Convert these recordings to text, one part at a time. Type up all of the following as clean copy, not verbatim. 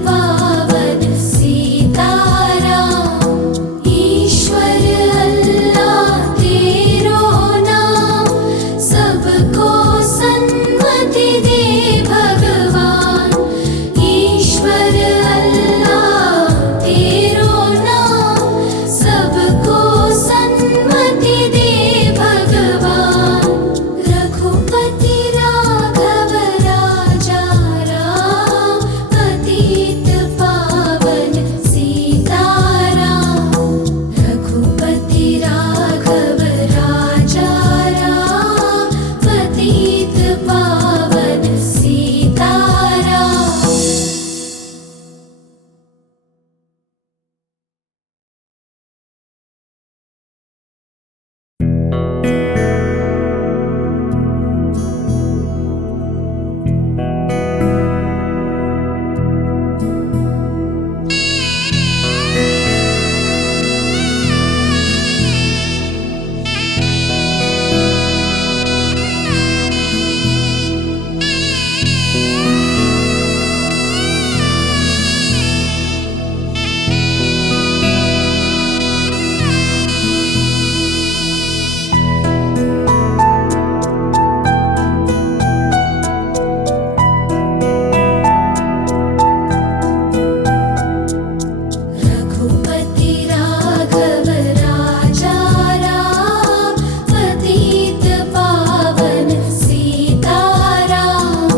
पावन सीताराम। ईश्वर अल्लाह तेरो नाम, सबको सन्मति दे भगवान। ईश्वर अल्लाह तेरो नाम, सबको सन्मति दे भगवान। रघुपति राघव राजा राम, पतित पावन सीताराम। रघुपति राघव राजा राम, पतित पावन सीताराम। रघुपति राघव राजा राम, पतित पावन सीताराम।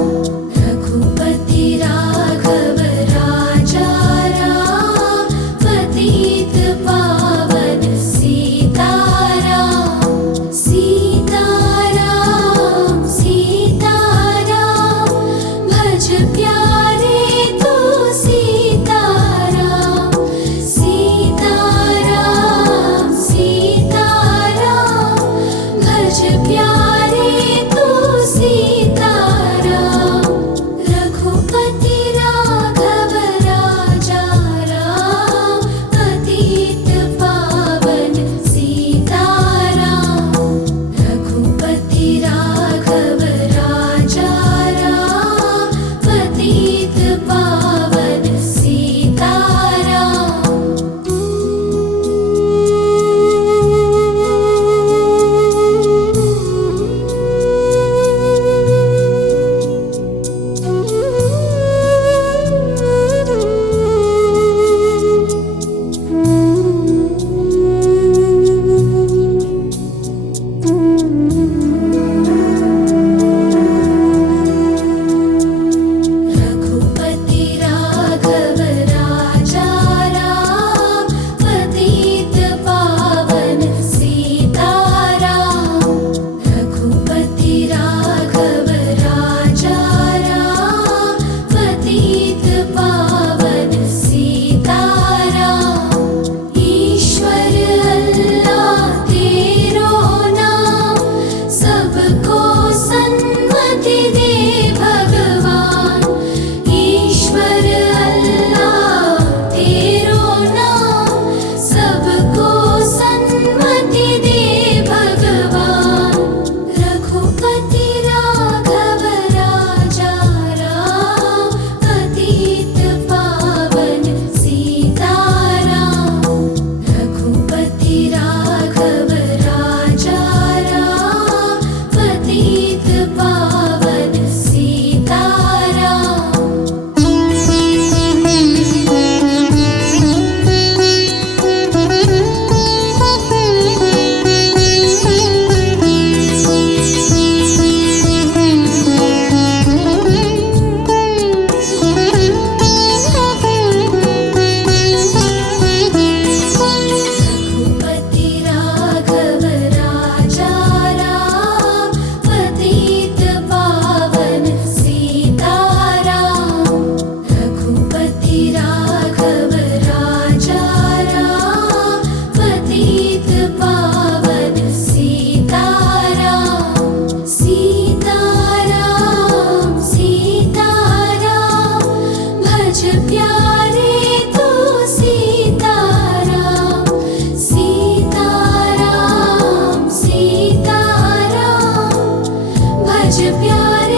रघुपति राघव राजा राम, पतित पावन सीताराम। सीताराम सीताराम, भज प्यारे तू सीताराम। सीताराम सीताराम, भज प्यारे तू सीताराम। रघुपति राघव राजा राम, पतित पावन सीताराम। रघुपति राघव राजा राम, पतित पावन सीताराम। रघुपति राघव राजा राम, पतित पावन सीताराम। रघुपति राघव राजा राम, पतित पावन सीताराम। ईश्वर अल्लाह तेरो नाम, सबको सन्मति दे भगवान। ईश्वर अल्लाह तेरो नाम, सबको सन्मति दे भगवान। रघुपति राघव राजा राम, पतित पावन सीताराम। रघुपति राघव राजा राम, पतित पावन सीताराम। रघुपति राघव राजा राम, पतित पावन सीताराम। रघुपति राघव राजा राम, पतित पावन सीताराम। सीताराम सीताराम, भज प्यारे तू सीताराम। सीताराम सीताराम, भज प्यारे